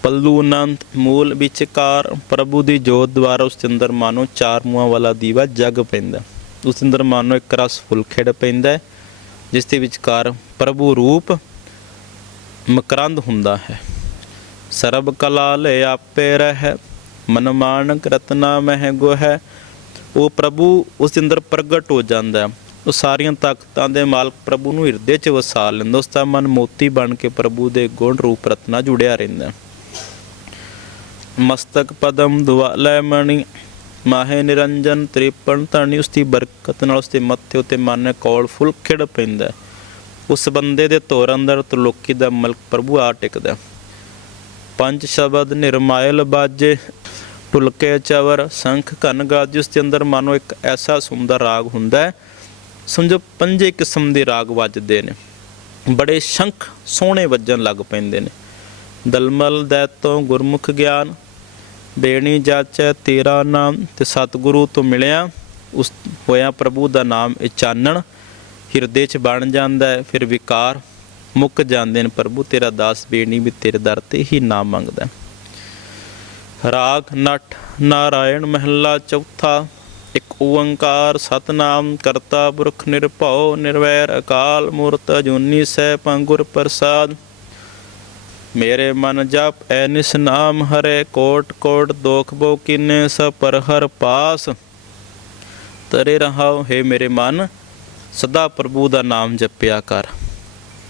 ਪੱਲੂ ਅਨੰਤ ਮੂਲ ਵਿਚਕਾਰ ਪ੍ਰਭੂ ਦੀ ਜੋਤ ਦੁਆਰਾ ਉਸ ਦੇ ਅੰਦਰ ਮਾਨੋ ਚਾਰ ਮੂੰਹਾਂ ਵਾਲਾ ਦੀਵਾ ਜਗ ਪੈਂਦਾ ਉਸ ਦੇ ਅੰਦਰ ਮਾਨੋ ਇੱਕ ਰਸ ਫੁੱਲ ਖਿੜ ਪੈਂਦਾ ਹੈ, ਜਿਸ ਦੇ ਵਿਚਕਾਰ ਪ੍ਰਭੂ ਰੂਪ ਮਕਰੰਦ ਹੁੰਦਾ ਹੈ। ਸਰਬ ਕਲਾ ਲੈ ਆਪੇ ਰਹਿ ਮਨ ਮਾਨਕ ਰਤਨਾ ਮਹਿ ਗੁਹਿ। ਉਹ ਪ੍ਰਭੂ ਉਸ ਦੇ ਅੰਦਰ ਪ੍ਰਗਟ ਹੋ ਜਾਂਦਾ ਹੈ। ਉਹ ਸਾਰੀਆਂ ਤਾਕਤਾਂ ਦੇ ਮਾਲਕ ਪ੍ਰਭੂ ਨੂੰ ਹਿਰਦੇ 'ਚ ਵਸਾ ਲੈਂਦਾ ਉਸ ਦਾ ਮਨ ਮੋਤੀ ਬਣ ਕੇ ਪ੍ਰਭੂ ਦੇ ਗੁਣ ਰੂਪ ਰਤਨਾ ਜੁੜਿਆ ਰਹਿੰਦਾ ਮਸਤਕ ਪਦਮ ਦੁਆਲੇ ਮਣੀ, ਮਾਹੇ ਨਿਰੰਜਨ ਤ੍ਰਿਪਣ ਧਣੀ, ਉਸ ਦੀ ਬਰਕਤ ਨਾਲ ਉਸ ਦੇ ਮੱਥੇ ਉਤੇ ਮਨ ਕੌਲ ਫੁੱਲ ਖਿੜ ਪੈਂਦਾ ਉਸ ਬੰਦੇ ਦੇ ਧੋਰ ਅੰਦਰ ਤਲੋਕੀ ਦਾ ਮਲਕ ਪ੍ਰਭੂ ਆ ਟਿਕਦਾ ਪੰਜ ਸ਼ਬਦ ਨਿਰਮਾਇਲ ਬਾਜੇ ਫੁਲਕੇ ਚਵਰ, ਸੰਖ ਘਨ ਗਾਜ ਉਸ ਦੇ ਅੰਦਰ ਮਾਨੋ ਇੱਕ ਐਸਾ ਸੁੰਦਰ ਰਾਗ ਹੁੰਦਾ ਹੈ। ਸਮਝੋ, ਪੰਜੇ ਕਿਸਮ ਦੇ ਰਾਗ ਵੱਜਦੇ ਨੇ। ਬੜੇ ਸ਼ੰਖ ਸੋਹਣੇ ਵੱਜਣ ਲੱਗ ਪੈਂਦੇ ਨੇ। ਦਲਮਲ ਦੈਤੋਂ ਗੁਰਮੁਖ ਗਿਆਨ, ਬੇਣੀ ਜਾਚੈ ਤੇਰਾ ਨਾਮ, ਤੇ ਸਤਿਗੁਰੂ ਤੋਂ ਮਿਲਿਆ, ਉਸ ਹੋਇਆ ਪ੍ਰਭੂ ਦਾ ਨਾਮ ਇਹ ਚਾਨਣ ਹਿਰਦੇ 'ਚ ਬਣ ਜਾਂਦਾ ਹੈ, ਫਿਰ ਵਿਕਾਰ ਮੁੱਕ ਜਾਂਦੇ ਨੇ ਪ੍ਰਭੂ, ਤੇਰਾ ਦਾਸ ਬੇਣੀ ਵੀ ਤੇਰੇ ਦਰ ਤੇ ਹੀ ਨਾਮ ਮੰਗਦਾ ਰਾਗ ਨਟ ਨਾਰਾਇਣ ਮਹੱਲਾ, ਚੌਥਾ, ਇਕ ਓੰਕਾਰ, ਸਤਨਾਮ, ਕਰਤਾ ਪੁਰਖ ਨਿਰਭਉ, ਨਿਰਵੈਰ, ਅਕਾਲ ਮੂਰਤ, ਅਜੂਨੀ ਸਹਿ ਪੰਗੁਰ ਪ੍ਰਸਾਦ। ਮੇਰੇ ਮਨ ਜਪ, ਐ ਨਿਸ ਨਾਮ ਹਰੇ, ਕੋਟ ਕੋਟ, ਦੋਖ ਬੋ ਕਿਨੇ ਸ ਪਰ ਹਰ ਪਾਸ। ਤਰੇ ਰਹਾਉ ਹੈ ਮੇਰੇ ਮਨ, ਸਦਾ ਪ੍ਰਭੂ ਦਾ ਨਾਮ ਜਪਿਆ ਕਰ।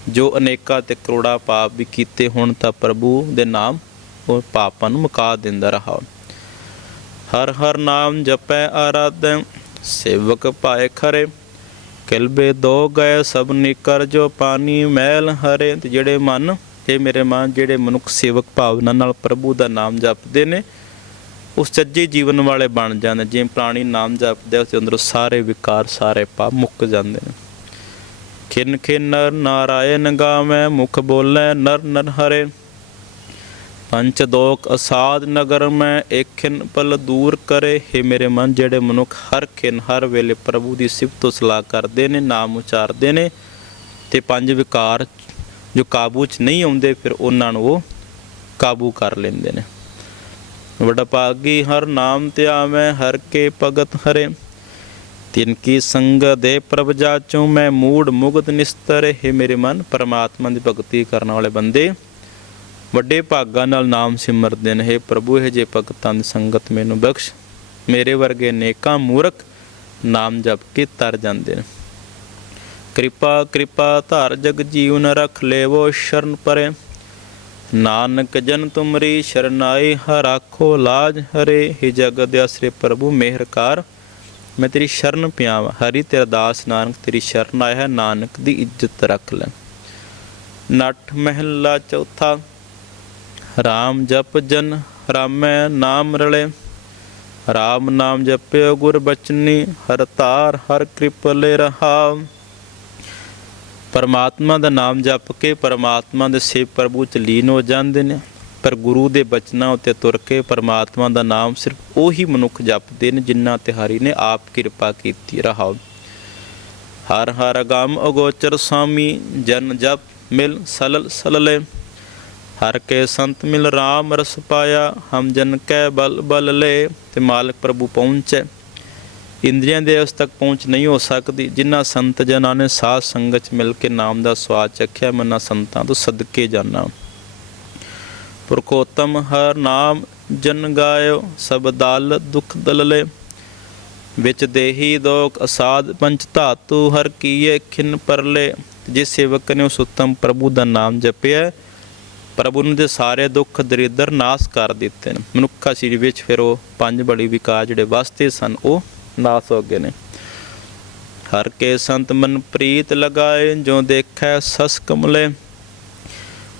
ਜੋ ਅਨੇਕਾਂ ਤੇ ਕਰੋੜਾ ਪਾਪ ਵੀ ਕੀਤੇ ਹੁਣ, ਤਾਂ ਪ੍ਰਭੂ ਦੇ ਨਾਮ ਉਹ ਪਾਪਾਂ ਨੂੰ ਮੁਕਾ ਦਿੰਦਾ ਰਹਾ। ਹਰ ਹਰ ਨਾਮ ਜਪੈ ਆਰਾਧੈ, ਸੇਵਕ ਪਾਏ ਖਰੇ। ਕਿਲਬੇ ਦੋ ਗਏ, ਸਭ ਨਿਕਰ ਜੋ ਪਾਣੀ ਮੈਲ ਹਰੇ। ਤੇ ਜਿਹੜੇ ਮਨ ਇਹ ਮੇਰੇ ਮਨ ਜਿਹੜੇ ਮਨੁੱਖ ਸੇਵਕ ਭਾਵਨਾ ਨਾਲ ਪ੍ਰਭੂ ਦਾ ਨਾਮ ਜਪਦੇ ਨੇ, ਉਹ ਸੱਜੇ ਜੀਵਨ ਵਾਲੇ ਬਣ ਜਾਂਦੇ ਜਿਵੇਂ ਪ੍ਰਾਣੀ ਨਾਮ ਜਪਦੇ ਉਸ ਦੇ ਅੰਦਰੋਂ ਸਾਰੇ ਵਿਕਾਰ, ਸਾਰੇ ਪਾਪ ਮੁੱਕ ਜਾਂਦੇ ਨੇ। ਖਿਨ ਖਿਨ ਨਰ ਨਾਰਾਇਣ ਗਾਵੇਂ, ਮੁਖ ਬੋਲੇ, ਨਰ ਨਰ ਹਰੇ। ਪੰਚ ਦੋਖ ਅਸਾਦ ਨਗਰ ਮੈਂ ਏਖਿਨ ਪਲ ਦੂਰ ਕਰੇ, ਹੈ ਮੇਰੇ ਮਨ ਜਿਹੜੇ ਮਨੁੱਖ ਹਰ ਖਿਨ, ਹਰ ਵੇਲੇ ਪ੍ਰਭੂ ਦੀ ਸਿਫਤ ਸਲਾਹ ਕਰਦੇ ਨੇ, ਨਾਮ ਉਚਾਰਦੇ ਨੇ, ਤੇ ਪੰਜ ਵਿਕਾਰ ਜੋ ਕਾਬੂ 'ਚ ਨਹੀਂ ਆਉਂਦੇ, ਫਿਰ ਉਹਨਾਂ ਨੂੰ ਉਹ ਕਾਬੂ ਕਰ ਲੈਂਦੇ ਨੇ। ਵਡ ਭਾਗੀ, ਹਰ ਨਾਮ ਤੇ ਆਵੇਂ, ਹਰ ਕੇ ਭਗਤ ਹਰੇ। ਤਿਨ ਕੀ ਸੰਗ ਦੇ ਪ੍ਰਭ ਜਾਚੂ, ਮੈਂ ਮੂੜ ਮੁਗਤ ਨਿਸਤਰ, ਹੈ ਮੇਰੇ ਮਨ, ਪਰਮਾਤਮਾ ਦੀ ਭਗਤੀ ਕਰਨ ਵਾਲੇ ਬੰਦੇ। ਵੱਡੇ ਭਾਗਾਂ ਨਾਲ ਨਾਮ ਸਿਮਰਦੇ ਨੇ, ਹੈ ਪ੍ਰਭੂ, ਇਹ ਜੇ ਭਗਤਾਂ ਦੀ ਸੰਗਤ ਮੈਨੂੰ ਬਖਸ਼। ਮੇਰੇ ਵਰਗੇ ਨੇਕਾਂ ਮੂਰਖ ਨਾਮ ਜਪ ਕੇ ਤਰ ਜਾਂਦੇ ਨੇ। ਕਿਰਪਾ ਕਿਰਪਾ, ਧਾਰ ਜਗ ਜੀਵਨ ਰਖ ਲੇਵੋ, ਸ਼ਰਨ ਪਰੇ। ਨਾਨਕ ਜਨ ਤੁਮਰੀ ਸ਼ਰਨਾਈ ਹਰਾਖੋ ਲਾਜ ਹਰੇ। ਹੀ ਜਗਤ ਦੇ ਆਸਰੇ ਪ੍ਰਭੂ ਮਿਹਰਕਾਰ ਮੈਂ ਤੇਰੀ ਸ਼ਰਨ ਪਿਆਵਾਂ। ਹਰੀ ਤੇਰਾ ਦਾਸ ਨਾਨਕ, ਤੇਰੀ ਸ਼ਰਨ ਆਇਆ ਨਾਨਕ ਦੀ ਇੱਜ਼ਤ ਰੱਖ ਲੈ। ਨੱਠ ਮਹਿਲਾ ਚੌਥਾ ਰਾਮ ਜਪ ਜਨ ਰਾਮੈ ਨਾਮ ਰਲੇ। ਰਾਮ ਨਾਮ ਜਪਿਓ ਗੁਰ ਬਚਨੀ, ਹਰ ਤਾਰ ਹਰ ਕਿਰਪਲੇ ਰਹਾਉ ਪਰਮਾਤਮਾ ਦਾ ਨਾਮ ਜਪ ਕੇ ਪਰਮਾਤਮਾ ਦੇ ਸੇਵ ਪ੍ਰਭੂ ਚ ਲੀਨ ਹੋ ਜਾਂਦੇ ਨੇ। ਪਰ ਗੁਰੂ ਦੇ ਬਚਨਾਂ ਉਤੇ ਤੁਰ ਕੇ ਪਰਮਾਤਮਾ ਦਾ ਨਾਮ ਸਿਰਫ ਉਹੀ ਮਨੁੱਖ ਜਪਦੇ ਨੇ ਜਿਨ੍ਹਾਂ ਤੇ ਹਰੀ ਨੇ ਆਪ ਕਿਰਪਾ ਕੀਤੀ ਰਹਾਉ ਹਰ ਹਰ ਗਮ ਅਗੋਚਰ ਸਾਮੀ, ਜਨ ਜਪ ਮਿਲ ਸਲਲ ਸਲਲੇ। ਹਰ ਕੇ ਸੰਤ ਮਿਲ ਰਾਮ ਰਸ ਪਾਇਆ, ਹਮ ਜਨ ਕੈ ਬਲ ਬਲ ਲੈ, ਤੇ ਮਾਲਕ ਪ੍ਰਭੂ ਪਹੁੰਚੈ। ਇੰਦਰੀਆਂ ਦੇ ਉਸ ਤੱਕ ਪਹੁੰਚ ਨਹੀਂ ਹੋ ਸਕਦੀ, ਜਿਨ੍ਹਾਂ ਸੰਤ ਜਨਾਂ ਨੇ ਸਾਧ ਸੰਗਤ 'ਚ ਮਿਲ ਕੇ ਨਾਮ ਦਾ ਸਵਾਦ ਚੱਖਿਆ, ਮੈਂ ਸੰਤਾਂ ਤੋਂ ਸਦਕੇ ਜਾਣਾ ਪੁਰਖੋਤਮ ਹਰ ਨਾਮ ਜਨ ਗਾਇਓ, ਸਭ ਦਲ ਦੁਖ ਦਲਲੇ। ਵਿੱਚ ਦੇਹੀ ਦੋਖ ਅਸਾਦ ਪੰਚ ਧਾਤੂ, ਹਰ ਕੀਏ ਖਿਨ ਪਰਲੇ। ਜਿਸ ਸੇਵਕ ਨੇ ਉਸ ਉੱਤਮ ਪ੍ਰਭੂ ਦਾ ਨਾਮ ਜਪਿਆ ਪ੍ਰਭੂ ਨੇ ਦੇ ਸਾਰੇ ਦੁੱਖ ਦਰਿਦਰ ਨਾਸ ਕਰ ਦਿੱਤੇ ਨੇ। ਮਨੁੱਖਾ ਸਰੀਰ ਵਿੱਚ ਫਿਰ ਉਹ ਪੰਜ ਬੜੀ ਵਿਕਾਰ ਜਿਹੜੇ ਵਸਤੇ ਸਨ, ਉਹ ਨਾਸ ਹੋ ਗਏ ਨੇ। ਹਰ ਕੇ ਸੰਤ ਮਨ ਪ੍ਰੀਤ ਲਗਾਏ ਜੋ ਦੇਖੈ ਸਸ ਕਮਲੇ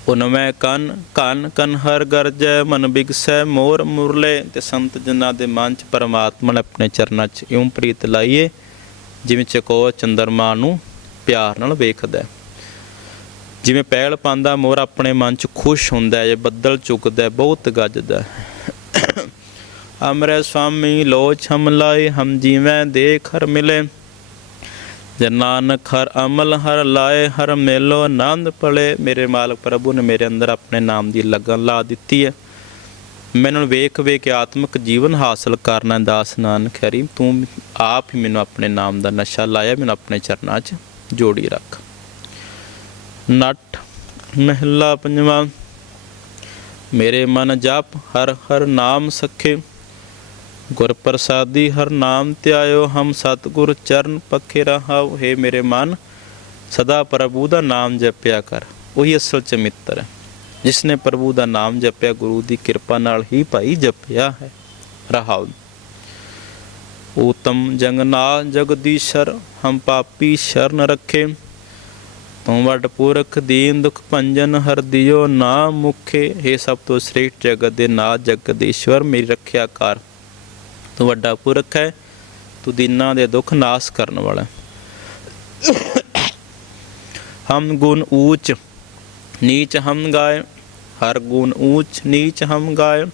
ਉਨ ਮੈਂ ਕਨ ਕਨ ਕਨ ਹਰ ਗਰਜੈ, ਮਨ ਬਿਗਸੈ ਮੋਰ ਮੁਰਲੇ। ਤੇ ਸੰਤ ਜਨਾਂ ਦੇ ਮਨ ਚ ਪਰਮਾਤਮਾ ਨੇ ਆਪਣੇ ਚਰਨਾਂ ਚ ਇਉਂ ਪ੍ਰੀਤ ਲਾਈਏ, ਜਿਵੇਂ ਚਕੋ ਚੰਦਰਮਾ ਨੂੰ ਪਿਆਰ ਨਾਲ ਵੇਖਦਾ ਹੈ। ਜਿਵੇਂ ਪਹਿਲ ਪਾਉਂਦਾ, ਮੋਰ ਆਪਣੇ ਮਨ ਚ ਖੁਸ਼ ਹੁੰਦਾ ਜੇ ਬੱਦਲ ਚੁੱਕਦਾ ਬਹੁਤ ਗੱਜਦਾ ਹੈ। ਅਮਰੇ ਸੁਆਮੀ ਲੋਚ ਹਮ ਲਾਏ, ਹਮ ਜੀਵੇਂ ਦੇਖ ਹਰ ਮਿਲੇ। ਜੇ ਨਾਨਕ ਹਰ ਅਮਲ ਹਰ ਲਾਏ, ਹਰ ਮੇਲੋ ਆਨੰਦ ਪਲੇ ਮੇਰੇ ਮਾਲਕ ਪ੍ਰਭੂ ਨੇ ਮੇਰੇ ਅੰਦਰ ਆਪਣੇ ਨਾਮ ਦੀ ਲਗਨ ਲਾ ਦਿੱਤੀ ਹੈ। ਮੈਨੂੰ ਵੇਖ ਵੇਖ ਕੇ ਆਤਮਿਕ ਜੀਵਨ ਹਾਸਲ ਕਰਨਾ ਦਾਸ ਨਾਨਕ ਹਰੀ। ਤੂੰ ਆਪ ਹੀ ਮੈਨੂੰ ਆਪਣੇ ਨਾਮ ਦਾ ਨਸ਼ਾ ਲਾਇਆ, ਮੈਨੂੰ ਆਪਣੇ ਚਰਨਾਂ 'ਚ ਜੋੜੀ ਰੱਖ। ਨਟ ਮਹਿਲਾ ਪੰਜਵਾਂ। ਮੇਰੇ ਮਨ ਜਪ, ਹਰ ਹਰ ਨਾਮ ਸਖੇ। ਗੁਰ ਪ੍ਰਸਾਦੀ ਹਰ ਨਾਮ ਧਿਆਇਓ, ਹਮ ਸਤਿਗੁਰ ਚਰਨ ਪੱਖੇ ਰਹਾਉ ਹੈ ਮੇਰੇ ਮਨ, ਸਦਾ ਪ੍ਰਭੂ ਦਾ ਨਾਮ ਜਪਿਆ ਕਰ। ਉਹੀ ਅਸਲ ਚ ਮਿੱਤਰ ਹੈ ਜਿਸ ਨੇ ਪ੍ਰਭੂ ਦਾ ਨਾਮ ਜਪਿਆ, ਗੁਰੂ ਦੀ ਕਿਰਪਾ ਨਾਲ ਹੀ ਭਾਈ ਜਪਿਆ ਹੈ। ਰਹਾਉ ਊਤਮ ਜੰਗਨਾ ਜਗਦੀਸ਼ਰ, ਹਮ ਪਾਪੀ ਸ਼ਰਨ ਰੱਖੇ। ਤੂੰ ਵੱਡ ਪੁਰਖ ਦੀਨ ਦੁਖ ਭੰਜਨ, ਹਰ ਦਿਓ ਨਾ ਮੁਖੇ। ਹੈ ਸਭ ਤੋਂ ਸ੍ਰੇਸ਼ਟ ਜਗਤ ਦੇ ਨਾਥ ਜਗਦੀਸ਼ਵਰ ਮੇਰੀ ਰੱਖਿਆ ਕਰ। ਤੂੰ ਵੱਡਾ ਪੁਰਖ ਹੈ, ਤੂੰ ਦਿਨਾਂ ਦੇ ਦੁੱਖ ਨਾਸ ਕਰਨ ਵਾਲਾ ਹਮ ਗੁਣ ਊਚ, ਨੀਚ ਹਮ ਗਾਏ ਹਰ ਗੁਣ ਊਚ, ਨੀਚ ਹਮ ਗਾਏ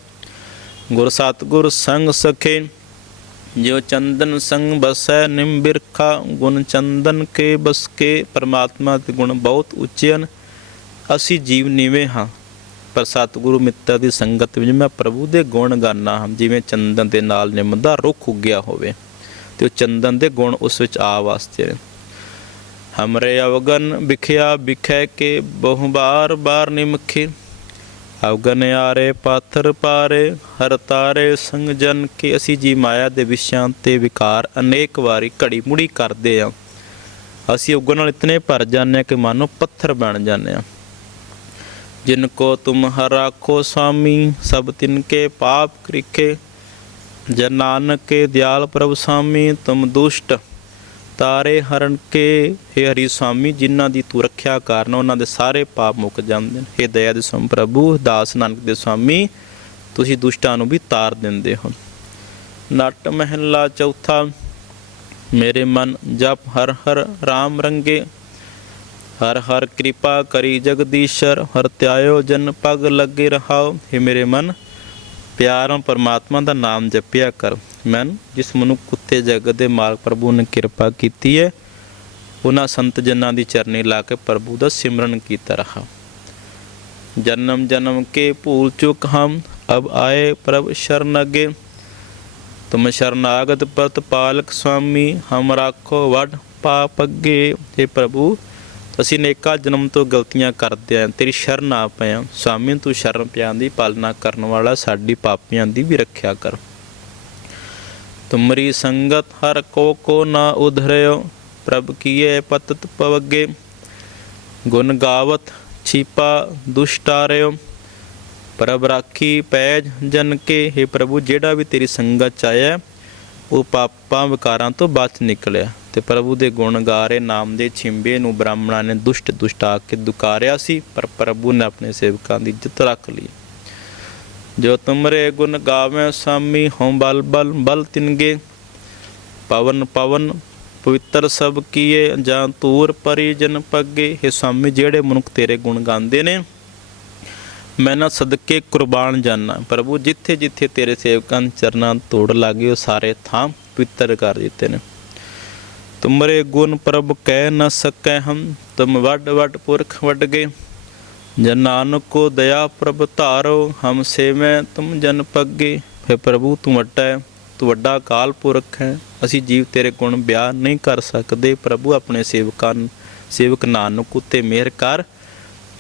ਗੁਰ ਸਤਿਗੁਰ ਸੰਗ ਸਖੇ ਜੋ ਚੰਦਨ ਸੰਗ ਬਸੈ ਨਿਮ ਬਿਰਖਾ, ਗੁਣ ਚੰਦਨ ਕੇ ਬਸ ਕੇ ਪਰਮਾਤਮਾ ਦੇ ਗੁਣ ਬਹੁਤ ਉੱਚੇ ਹਨ। ਅਸੀਂ ਜੀਵ ਨੀਵੇਂ ਹਾਂ, ਪਰ ਸਤਿਗੁਰੂ ਮਿੱਤਰ ਦੀ ਸੰਗਤ ਵਿੱਚ ਮੈਂ ਪ੍ਰਭੂ ਦੇ ਗੁਣ ਗਾਨਾ ਹਾਂ, ਜਿਵੇਂ ਚੰਦਨ ਦੇ ਨਾਲ ਨਿੰਮ ਦਾ ਰੁੱਖ ਉੱਗਿਆ ਹੋਵੇ ਤੇ ਉਹ ਚੰਦਨ ਦੇ ਗੁਣ ਉਸ ਵਿੱਚ ਆ ਵਾਸਤੇ ਨੇ। ਹਮਰੇ ਅਵਗਨ ਵਿਖਿਆ ਵਿਖੈ ਕੇ ਬਹੁ ਬਾਰ ਬਾਰ ਨਿਮਖੇ ਅਵਗਨ ਆਰੇ ਪਾਥਰ ਪਾਰੇ ਹਰ ਤਾਰੇ ਸੰਗ ਜਨ ਕੇ ਅਸੀਂ ਜੀ ਮਾਇਆ ਦੇ ਵਿਸ਼ਿਆਂ ਤੇ ਵਿਕਾਰ ਅਨੇਕ ਵਾਰੀ ਘੜੀ ਮੁੜੀ ਕਰਦੇ ਆ। ਅਸੀਂ ਉਗਣ ਨਾਲ ਇਤਨੇ ਭਰ ਜਾਂਦੇ ਹਾਂ ਕਿ ਮਾਨੋ ਪੱਥਰ ਬਣ ਜਾਂਦੇ ਆ। ਜਿਨ ਕੋ ਤੁਮ ਹਰ ਸਾਮੀ ਸਭ ਤਿਨ ਕੇ ਪਾਪ ਕ੍ਰਿਖੇ। ਜਨ ਨਾਨਕ ਕੇ ਦਿਆਲ ਪ੍ਰਭ ਸਾਮੀ ਤੁਮ ਦੁਸ਼ਟ ਤਾਰੇ ਹਰਨ ਕੇ, ਹੇ ਹਰੀ ਸੁਆਮੀ ਜਿਨ੍ਹਾਂ ਦੀ ਤੂੰ ਰੱਖਿਆ ਕਾਰਨ ਉਹਨਾਂ ਦੇ ਸਾਰੇ ਪਾਪ ਮੁੱਕ ਜਾਂਦੇ ਨੇ। ਹੇ ਦਇਆ ਦੇ ਸਮ ਪ੍ਰਭੂ, ਦਾਸ ਨਾਨਕ ਦੇ ਸੁਆਮੀ ਤੁਸੀਂ ਦੁਸ਼ਟਾਂ ਨੂੰ ਵੀ ਤਾਰ ਦਿੰਦੇ ਹੋ। ਨਟ ਮਹਿਲਾ ਚੌਥਾ, ਮੇਰੇ ਮਨ ਜਪ ਹਰ ਹਰ RAM ਰੰਗੇ। ਹਰ ਹਰ ਕਿਰਪਾ ਕਰੀ ਜਗਦੀਸ਼ਰ, ਹਰ ਧਿਆਇਓ ਜਨ ਪਗ ਲੱਗੇ ਰਹਾਓ। हे ਮੇਰੇ ਮਨ ਪਿਆਰੋਂ ਪਰਮਾਤਮਾ ਦਾ ਨਾਮ ਜਪਿਆ ਕਰ। ਮਨ ਜਿਸ ਮਨੁੱਖ ਉੱਤੇ ਜਗਤ ਦੇ ਮਾਲਕ ਪ੍ਰਭੂ ਨੇ ਕਿਰਪਾ ਕੀਤੀ ਹੈ, ਉਹਨਾਂ ਸੰਤ ਜਨਾਂ ਦੀ ਚਰਨੀ ਲਾ ਕੇ ਪ੍ਰਭੂ ਦਾ ਸਿਮਰਨ ਕੀਤਾ ਰਹਾ। ਜਨਮ ਜਨਮ ਕੇ ਭੂਲ ਚੁਕ ਹਮ, ਅਬ ਆਏ ਪ੍ਰਭ ਸ਼ਰਨ ਅਗੇ। ਤੁਮ ਸ਼ਰਨਾਗਤ ਪਤ ਪਾਲਕ ਸੁਆਮੀ ਹਮ ਰਾਖੋ ਵਡ ਪਾਪ ਅਗੇ। हे ਪ੍ਰਭੂ ਅਸੀਂ ਨੇਕਾ ਜਨਮ ਤੋਂ ਗਲਤੀਆਂ ਕਰਦੇ ਆਂ, ਤੇਰੀ ਸ਼ਰਨ ਆ ਪਏ ਆਂ ਸੁਆਮੀ ਤੂੰ ਸ਼ਰਨ ਪਿਆਂ ਦੀ ਪਾਲਣਾ ਕਰਨ ਵਾਲਾ ਸਾਡੀ ਪਾਪੀਆਂ ਦੀ ਵੀ ਰੱਖਿਆ ਕਰ। ਤੁਮਰੀ ਸੰਗਤ ਹਰ ਕੋ ਕੋ ਨਾ ਉਧਰਿਓ, ਪ੍ਰਭ ਕੀਏ ਪਤਤ ਪਵਗੇ। ਗੁਣ ਗਾਵਤ ਛੀਪਾ ਦੁਸ਼ਟਾਰਿਓ ਪ੍ਰਭ ਰਾਖੀ ਪੈਜ ਜਨ ਕੇ। हे ਪ੍ਰਭੂ, ਜਿਹੜਾ ਵੀ ਤੇਰੀ ਸੰਗਤ ਚ ਆਇਆ ਉਹ ਪਾਪਾਂ ਵਿਕਾਰਾਂ ਤੋਂ ਬਚ ਨਿਕਲਿਆ ਤੇ ਪ੍ਰਭੂ ਦੇ ਗੁਣ ਗਾ ਰਹੇ ਨਾਮ ਦੇ ਛਿੰਬੇ ਨੂੰ ਬ੍ਰਾਹਮਣਾਂ ਨੇ ਦੁਸ਼ਟ ਦੁਸ਼ਟ ਆ ਕੇ ਦੁਕਾਰਿਆ ਸੀ, ਪਰ ਪ੍ਰਭੂ ਨੇ ਆਪਣੇ ਸੇਵਕਾਂ ਦੀ ਇੱਜ਼ਤ ਰੱਖ ਲਈ। ਜੋ ਤੁਮਰੇ ਗੁਣ ਗਾਵੇਂ ਸਾਮੀ ਹਉ ਬਲ ਬਲ ਬਲ ਤਿਨਗੇ, ਪਵਨ ਪਵਨ, ਪਵਿੱਤਰ ਸਭ ਕੀਏ, ਜਾਂ ਤੂਰ ਪਰਿਜਨ ਪੱਗੇ हे ਸਾਮੀ ਜਿਹੜੇ ਮਨੁੱਖ ਤੇਰੇ ਗੁਣ ਗਾਉਂਦੇ ਨੇ ਮੈਂ ਨਾ ਸਦਕੇ ਕੁਰਬਾਨ ਜਾਨਾ। ਪ੍ਰਭੂ, ਜਿੱਥੇ ਜਿੱਥੇ ਤੇਰੇ ਸੇਵਕਾਂ ਦੇ ਚਰਨਾਂ ਤੋੜ ਲਾਗੇ ਉਹ ਸਾਰੇ ਥਾਂ ਪਵਿੱਤਰ ਕਰ ਦਿੱਤੇ ਨੇ। ਤੁਮਰੇ ਗੁਣ ਪ੍ਰਭ ਕਹਿ ਨ ਸਕੈ ਹਮ, ਤੁਮ ਵੱਡ ਵੱਡ ਪੁਰਖ ਵੱਡ ਗਏ। ਜਨ ਨਾਨਕ ਕੋ ਦਇਆ ਪ੍ਰਭ ਧਾਰੋ, ਹਮ ਸੇਵੈ ਤੁਮ ਜਨ ਪੱਗੇ। ਫੇ ਪ੍ਰਭੂ, ਤੂੰ ਵੱਡਾ ਹੈ, ਤੂੰ ਵੱਡਾ ਅਕਾਲ ਪੁਰਖ ਹੈ। ਅਸੀਂ ਜੀਵ ਤੇਰੇ ਗੁਣ ਬਿਆਨ ਨਹੀਂ ਕਰ ਸਕਦੇ। ਪ੍ਰਭੂ, ਆਪਣੇ ਸੇਵਕਾਂ, ਸੇਵਕ ਨਾਨਕ ਉਤੇ ਮਿਹਰ ਕਰ।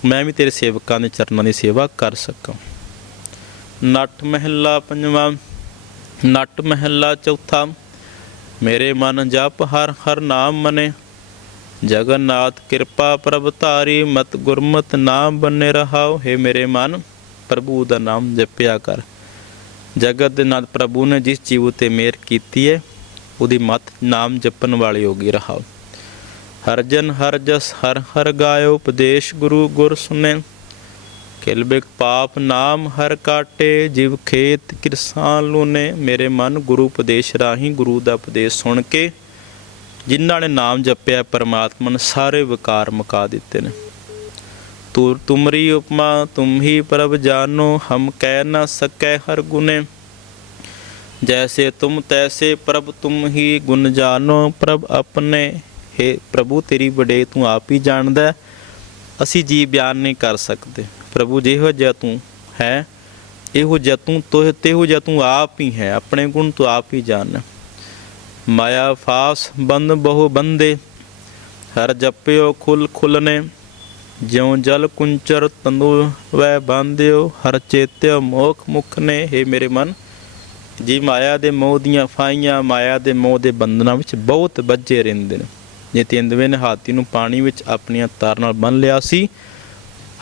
ਮੈਂ ਵੀ ਤੇਰੇ ਸੇਵਕਾਂ ਦੇ ਚਰਨਾਂ ਦੀ ਸੇਵਾ ਕਰ ਸਕਾਂ। ਨੱਠ ਮਹਿਲਾ ਪੰਜਵਾਂ ਨੱਟ ਮਹਿਲਾ ਚੌਥਾ, ਮੇਰੇ ਮਨ ਜਪ ਹਰ ਹਰ ਨਾਮ ਮਨੇ। ਜਗਨਨਾਥ ਕਿਰਪਾ ਪ੍ਰਭ ਧਾਰੀ, ਮਤ ਗੁਰਮਤ ਨਾਮ ਬੰਨੇ ਰਹਾਓ। ਹੈ ਮੇਰੇ ਮਨ, ਪ੍ਰਭੂ ਦਾ ਨਾਮ ਜਪਿਆ ਕਰ। ਜਗਤ ਦੇ ਨਾਲ ਪ੍ਰਭੂ ਨੇ ਜਿਸ ਜੀਵ ਉਤੇ ਮਿਹਰ ਕੀਤੀ ਹੈ ਉਹਦੀ ਮਤ ਨਾਮ ਜਪਣ ਵਾਲੀ ਹੋਗੀ ਰਹਾਓ। ਹਰਜਨ ਹਰ ਜਸ, ਹਰ ਹਰ ਗਾਇਓ ਉਪਦੇਸ਼ ਗੁਰੂ ਗੁਰ ਸੁਨੇ। ਕਿਲਬਿਕ ਪਾਪ ਨਾਮ ਹਰ ਕਾਟੇ, ਜਿਵ ਖੇਤ ਕਿਰਸਾਨ ਲੂਨੇ। ਮੇਰੇ ਮਨ ਗੁਰੂ ਉਪਦੇਸ਼ ਰਾਹੀਂ ਗੁਰੂ ਦਾ ਉਪਦੇਸ਼ ਸੁਣ ਕੇ, ਜਿਨ੍ਹਾਂ ਨੇ ਨਾਮ ਜਪਿਆ ਪਰਮਾਤਮਾ ਨੇ ਸਾਰੇ ਵਿਕਾਰ ਮੁਕਾ ਦਿੱਤੇ ਨੇ। ਤੂਰ ਤੁਮਰੀ ਉਪਮਾ, ਤੁਮ ਹੀ ਪ੍ਰਭ ਜਾਨੋ, ਹਮ ਕਹਿ ਨਾ ਸਕੈ ਹਰ ਗੁਨੇ। ਜੈਸੇ ਤੁਮ, ਤੈਸੇ ਪ੍ਰਭ ਤੁਮ ਹੀ ਗੁਣ ਜਾਨੋ, ਪ੍ਰਭ ਆਪਣੇ ਹੈ ਪ੍ਰਭੂ, ਤੇਰੀ ਵਡੇ ਤੂੰ ਆਪ ਹੀ ਜਾਣਦਾ ਅਸੀਂ ਜੀ ਬਿਆਨ ਨਹੀਂ ਕਰ ਸਕਦੇ। ਪ੍ਰਭੂ, ਜਿਹੋ ਜਿਹਾ ਤੂੰ ਹੈ, ਇਹੋ ਜਿਹਾ ਤੂੰ, ਤੋਹ, ਤੇਹੋ ਜਿਹਾ ਤੂੰ ਆਪ ਹੀ ਹੈ। ਆਪਣੇ ਗੁਣ ਤੂੰ ਆਪ ਹੀ ਜਾਣ। ਮਾਇਆ ਫਾਸ ਬੰਦ ਬਹੁ ਬੰਦੇ, ਹਰ ਜਪਿਓ ਖੁੱਲ ਖੁੱਲਨੇ ਜਿਉ ਜਲ ਕੁੰਚਰ ਤੰਦੂ ਵੈ ਬੰਦਿਓ ਹਰ ਚੇਤਿਓ ਮੋਖ ਮੁਖ ਨੇ। ਹੈ ਮੇਰੇ ਮਨ, ਜੀ ਮਾਇਆ ਦੇ ਮੋਹ ਦੀਆਂ ਫਾਈਆਂ, ਮਾਇਆ ਦੇ ਮੋਹ ਦੇ ਬੰਧਨਾਂ ਵਿੱਚ ਬਹੁਤ ਵੱਜੇ ਰਹਿੰਦੇ ਨੇ। ਜੇ ਤੇਂਦਵੇ ਨੇ ਹਾਥੀ ਨੂੰ ਪਾਣੀ ਵਿੱਚ ਆਪਣੀਆਂ ਤਾਰ ਨਾਲ ਬੰਨ ਲਿਆ ਸੀ।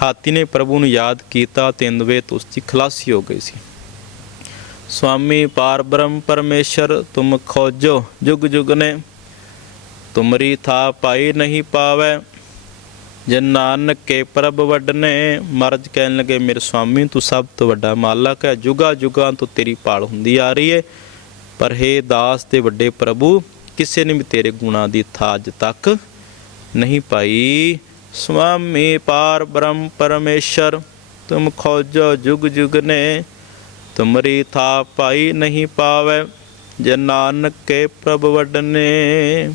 ਹਾਥੀ ਨੇ ਪ੍ਰਭੂ ਨੂੰ ਯਾਦ ਕੀਤਾ ਤੇਂਦਵੇ ਤੋਂ ਉਸ ਦੀ ਖਲਾਸੀ ਹੋ ਗਈ ਸੀ। ਸਵਾਮੀ ਪਾਰ ਬ੍ਰਹਮ ਪਰਮੇਸ਼ਰ, ਤੁਮ ਖੋਜੋ, ਜੁਗ ਜੁਗ ਨੇ। ਤੁਮਰੀ ਥਾ ਪਾਈ ਨਹੀਂ ਪਾਵੈ। ਜਨ ਨਾਨਕ ਕੇ ਪ੍ਰਭ ਵੱਡਨੇ ਮਰਜ ਕਹਿਣ ਲਗੇ, ਮੇਰੇ ਸਵਾਮੀ, ਤੂੰ ਸਭ ਤੋਂ ਵੱਡਾ ਮਾਲਕ ਹੈ। ਜੁਗਾ ਜੁਗਾਂ ਤੋਂ ਤੇਰੀ ਪਾਲ ਹੁੰਦੀ ਆ ਰਹੀ ਹੈ ਪਰ हे ਦਾਸ ਤੇ ਵੱਡੇ ਪ੍ਰਭੂ ਕਿਸੇ ਨੇ ਵੀ ਤੇਰੇ ਗੁਣਾ ਦੀ ਥਾ ਅੱਜ ਤੱਕ ਨਹੀਂ ਪਾਈ। ਸੁਆਮੀ ਪਾਰ ਬ੍ਰਹਮ ਪਰਮੇਸ਼ਰ, ਤੁਮ ਖੋਜੋ ਜੁਗ ਜੁਗ ਨੇ, ਤੁਮਰੀ ਥਾ ਪਾਈ ਨਹੀਂ ਪਾਵੈ, ਜੇ ਨਾਨਕ ਕੇ ਪ੍ਰਭ ਵਡਨੇ।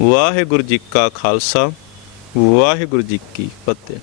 ਵਾਹਿਗੁਰੂ ਜੀ ਕਾ ਖਾਲਸਾ, ਵਾਹਿਗੁਰੂ ਜੀ ਕੀ ਫਤਿਹ।